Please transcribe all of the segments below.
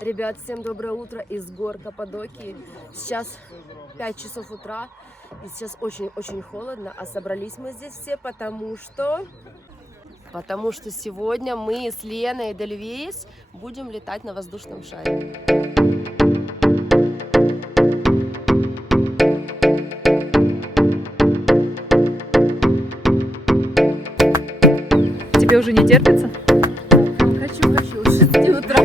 Ребят, всем доброе утро из гор Каппадокии. Сейчас 5 часов утра, и сейчас очень-очень холодно, а собрались мы здесь все потому что сегодня мы с Леной Эдельвейс будем летать на воздушном шаре. Тебе уже не терпится? Хочу, 6 утра.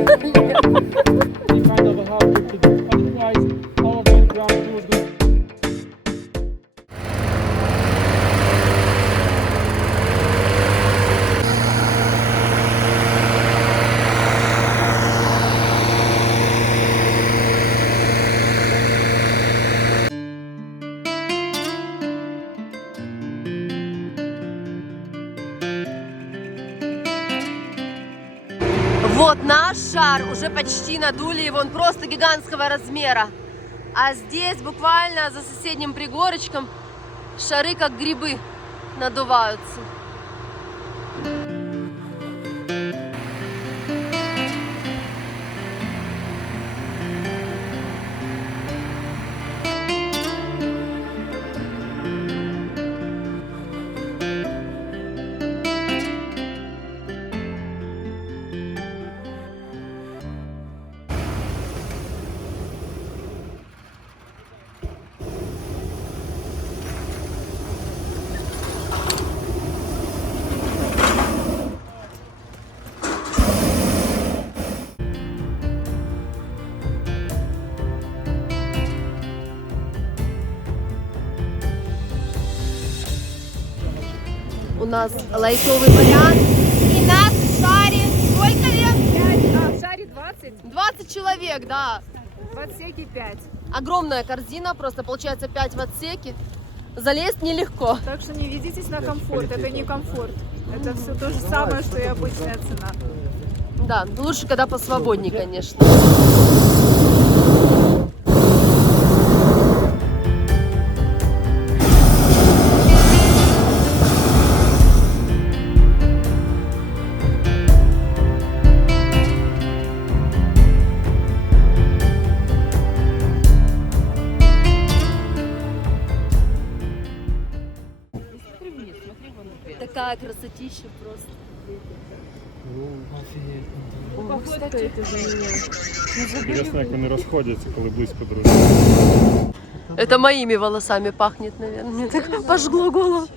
Вот наш шар, уже почти надули его, он просто гигантского размера. А здесь буквально за соседним пригорочком шары как грибы надуваются. У нас лайтовый вариант. И нас в шаре сколько лет? 5, а в шаре 20. 20 человек, да. В отсеке 5. Огромная корзина, просто получается 5 в отсеке. Залезть нелегко. Так что не ведитесь на комфорт, это не комфорт. Это все то же самое, что и обычная цена. Да, лучше, когда посвободнее, конечно. Такая красотища просто. О, кстати, это за меня. Інтересно, як вони розходяться, коли близько друг. Это моими волосами пахнет, наверное. Мне так пожгло голову.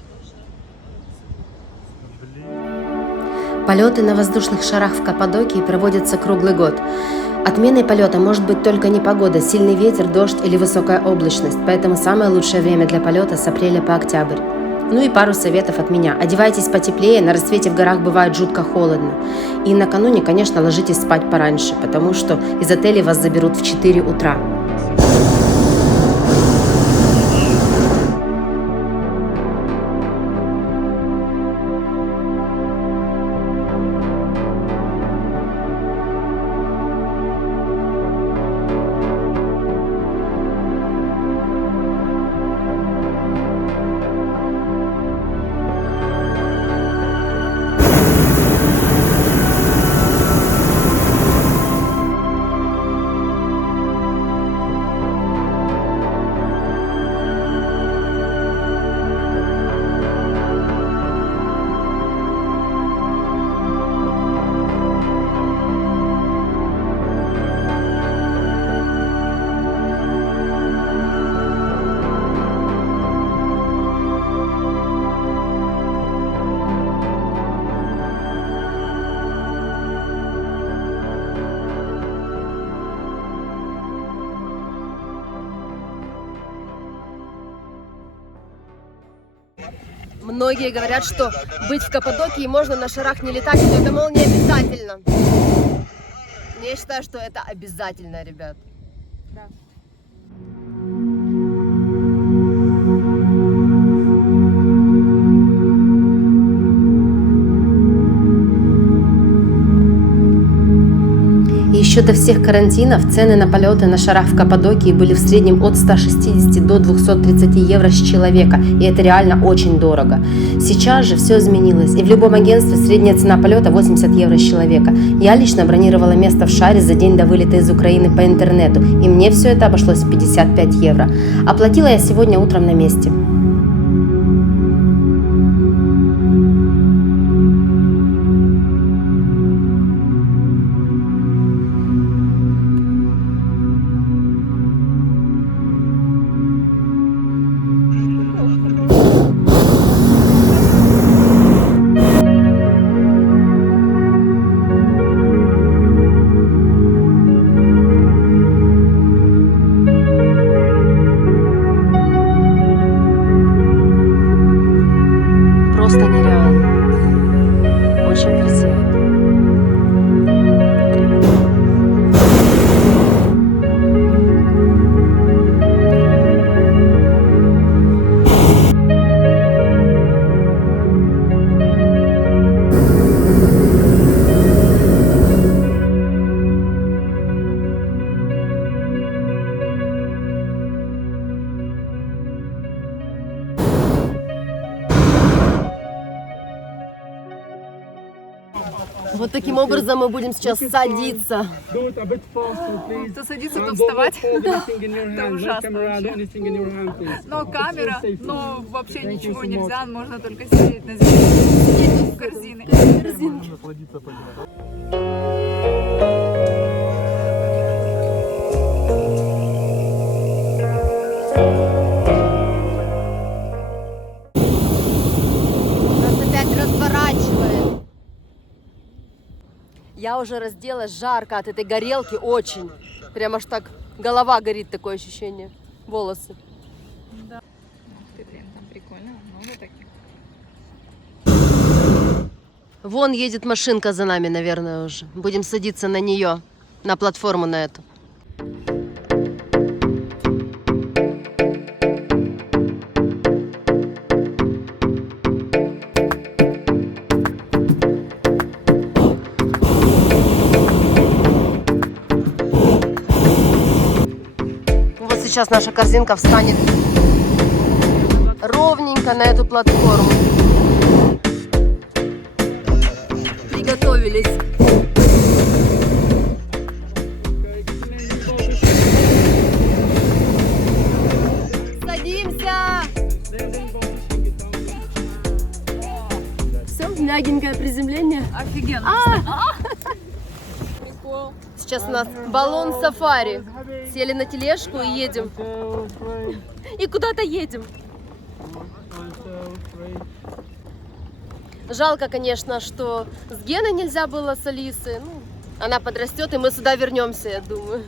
Полеты на воздушных шарах в Каппадокии проводятся круглый год. Отменой полета может быть только непогода, сильный ветер, дождь или высокая облачность, поэтому самое лучшее время для полета с апреля по октябрь. Ну и пару советов от меня. Одевайтесь потеплее, на рассвете в горах бывает жутко холодно. И накануне, конечно, ложитесь спать пораньше, потому что из отеля вас заберут в 4 утра. Многие говорят, что быть в Каппадокии можно на шарах не летать, но это, мол, не обязательно. Я считаю, что это обязательно, ребят. Да. Еще до всех карантинов цены на полеты на шарах в Каппадокии были в среднем от 160 до 230 евро с человека, и это реально очень дорого. Сейчас же все изменилось, и в любом агентстве средняя цена полета 80 евро с человека. Я лично бронировала место в шаре за день до вылета из Украины по интернету, и мне все это обошлось в 55 евро. Оплатила я сегодня утром на месте. Просто нереально. Очень красиво. Вот таким образом мы будем сейчас садиться. То садиться, то вставать. Это ужасно вообще. Но камера, но вообще ничего нельзя, можно только сидеть на земле. Сидеть в корзине. Нас опять разворачивает. Я уже разделась, жарко от этой горелки очень. Прям аж так голова горит, такое ощущение. Волосы. Ты, блин, там прикольно, много таких. Вон едет машинка за нами, наверное, уже. Будем садиться на нее, на платформу на эту. Вот сейчас наша корзинка встанет ровненько на эту платформу. Приготовились. Садимся. Все, мягенькое приземление. Офигенно. Прикол. Сейчас у нас баллон сафари. Сели на тележку и едем. И куда-то едем. Жалко, конечно, что с Геной нельзя было, с Алисой. Ну, она подрастет, и мы сюда вернемся, я думаю.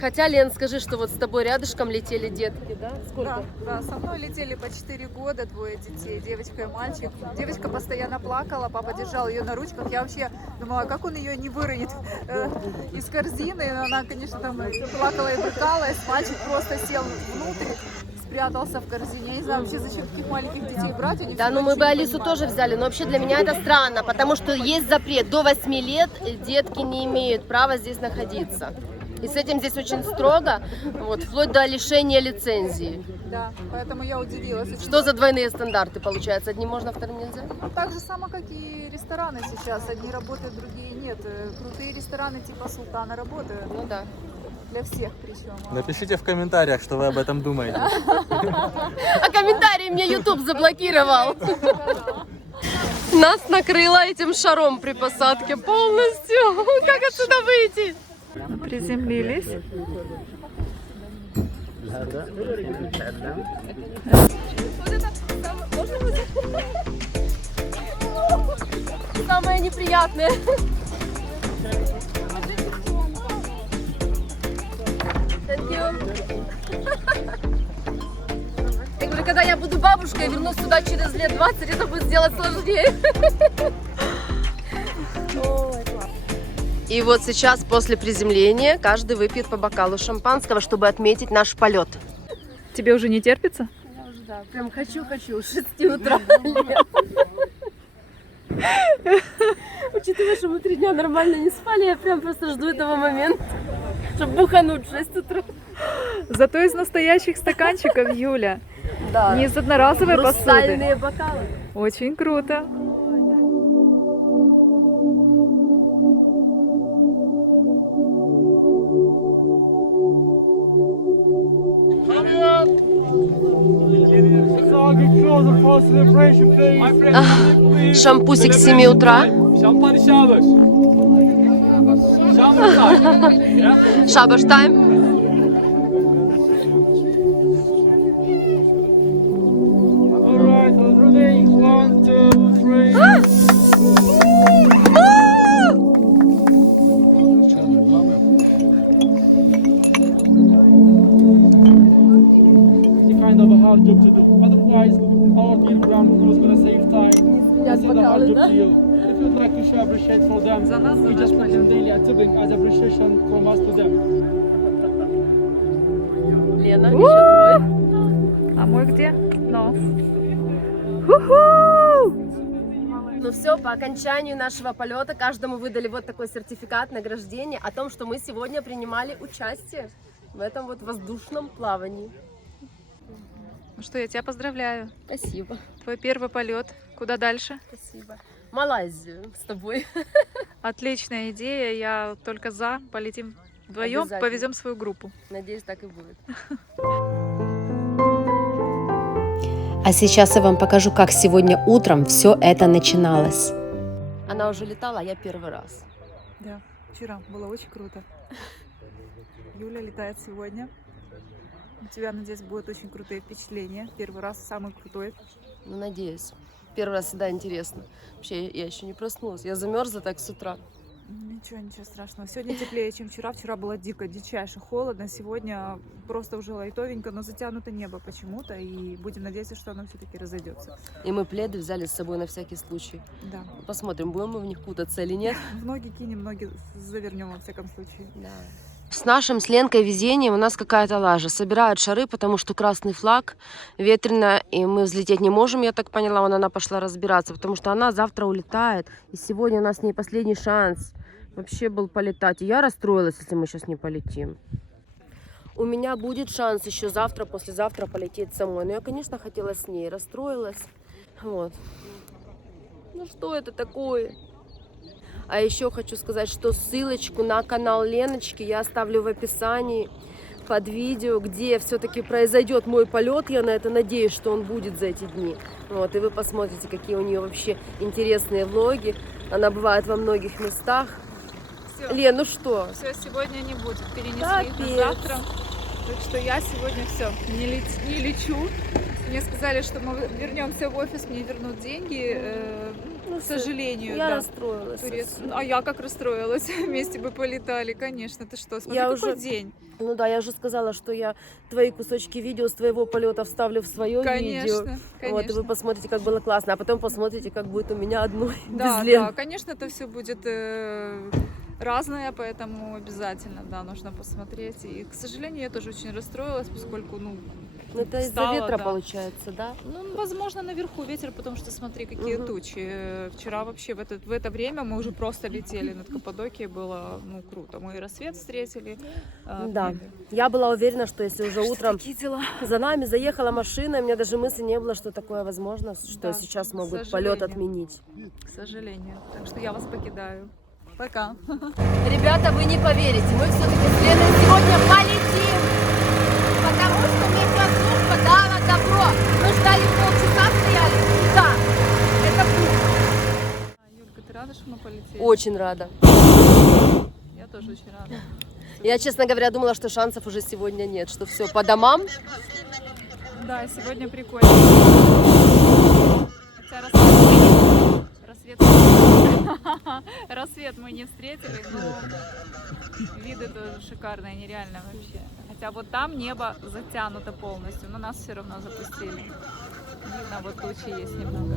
Хотя, Лен, скажи, что вот с тобой рядышком летели детки, да? Сколько? Да, со мной летели по 4 года, 2 детей, девочка и мальчик. Девочка постоянно плакала, папа держал ее на ручках. Я вообще думала, как он ее не выронит из корзины. Она, конечно, там плакала и брыкалась. Мальчик просто сел внутрь, спрятался в корзине. Я не знаю вообще, зачем таких маленьких детей брать. Они Да, ну мы бы Алису тоже взяли, но вообще для меня это странно, потому что есть запрет. До 8 лет детки не имеют права здесь находиться. И с этим здесь очень строго, вот, вплоть до лишения лицензии. Да, поэтому я удивилась. Что за двойные стандарты, получается? Одним можно, вторым нельзя? Так же само, как и рестораны сейчас. Одни работают, другие нет. Крутые рестораны типа Султана работают. Ну да. Для всех причем. Напишите в комментариях, что вы об этом думаете. А комментарии мне YouTube заблокировал. Нас накрыло этим шаром при посадке полностью. Как отсюда выйти? Приземлились. Самое неприятное. Thank you. Я говорю, когда я буду бабушкой и вернусь сюда через лет 20, это будет сделать сложнее. И вот сейчас после приземления каждый выпьет по бокалу шампанского, чтобы отметить наш полет. Тебе уже не терпится? Да, прям хочу, 6 утра. Учитывая, что мы 3 дня нормально не спали, я прям просто жду этого момента, чтобы бухануть в 6 утра. Зато из настоящих стаканчиков, Юля. Да. Не из одноразовой посуды. Хрустальные бокалы. Очень круто. Шампусик с 7 утра. Шабаш тайм. Kind of a hard job to do. Otherwise, our dear ground crew is going to save time. It's not a hard job to you. If you'd like to show appreciation for them, we just put in daily activity as appreciation from us to them. Лена, еще твой. А мой где? Ну. Ну все, по окончанию нашего полета каждому выдали вот такой сертификат награждения о том, что мы сегодня принимали участие в этом вот воздушном плавании. Ну что, я тебя поздравляю. Спасибо. Твой первый полет. Куда дальше? Спасибо. Малайзию с тобой. Отличная идея. Я только за. Полетим вдвоем, Обязательно. повезем свою группу. Надеюсь, так и будет. А сейчас я вам покажу, как сегодня утром все это начиналось. Она уже летала, а я первый раз. Да, вчера было очень круто. Юля летает сегодня. У тебя, надеюсь, будут очень крутые впечатления. Первый раз самый крутой. Ну, надеюсь. Первый раз всегда интересно. Вообще, я еще не проснулась. Я замерзла так с утра. Ничего страшного. Сегодня теплее, чем вчера. Вчера было дичайше холодно. Сегодня просто уже лайтовенько, но затянуто небо почему-то. И будем надеяться, что оно все-таки разойдется. И мы пледы взяли с собой на всякий случай. Да. Посмотрим, будем мы в них кутаться или нет. В ноги кинем, ноги завернем во всяком случае. Да. С нашим с Ленкой везением у нас какая-то лажа. Собирают шары, потому что красный флаг, ветрено, и мы взлететь не можем, я так поняла. Она пошла разбираться, потому что она завтра улетает. И сегодня у нас с ней последний шанс вообще был полетать. И я расстроилась, если мы сейчас не полетим. У меня будет шанс еще завтра, послезавтра полететь самой. Но я, конечно, хотела с ней. Расстроилась. Вот. Ну что это такое? А еще хочу сказать, что ссылочку на канал Леночки я оставлю в описании под видео, где все-таки произойдет мой полет. Я на это надеюсь, что он будет за эти дни. Вот, и вы посмотрите, какие у нее вообще интересные влоги. Она бывает во многих местах. Всё. Лен, ну что? Все, сегодня не будет. Перенесли Капец. на завтра. Так что я сегодня все, не лечу. Мне сказали, что мы вернемся в офис, мне вернут деньги. К сожалению, Я да. расстроилась. А я как расстроилась. Вместе бы полетали, конечно. Ты что, смотри, Я какой уже- день. Ну да, я уже сказала, что я твои кусочки видео с твоего полета вставлю в свое видео. Конечно, Вот, и вы посмотрите, как было классно. А потом посмотрите, как будет у меня одной Да, без Лен. да, конечно, это все будет разное, поэтому обязательно, да, нужно посмотреть. И, к сожалению, я тоже очень расстроилась, поскольку, ну, Ну, это из-за встала, ветра да. получается, да? Ну, возможно, наверху ветер, потому что смотри, какие Мгм. тучи. Вчера вообще в это время мы уже просто летели над Каппадокией, было, ну, круто. Мы и рассвет встретили. в Да. небе. Я была уверена, что если уже Так что утром такие дела. за нами заехала машина, у меня даже мысли не было, что такое возможно, что Да, сейчас к могут полет сожалению. отменить. К сожалению. Так что я вас покидаю. Пока. Ребята, вы не поверите, мы все-таки с Леной сегодня полетим, потому что медиаслужба дала добро. Мы ждали полчаса, стояли. Да, это будет. Юлька, ты рада, что мы полетели? Очень рада. Я тоже очень рада. Я, честно говоря, думала, что шансов уже сегодня нет, что все по домам. Да, сегодня прикольно. Хотя рассвет мы не встретили, но виды тоже шикарные, нереально вообще. Хотя вот там небо затянуто полностью, но нас все равно запустили. Видно, вот тучи есть немного.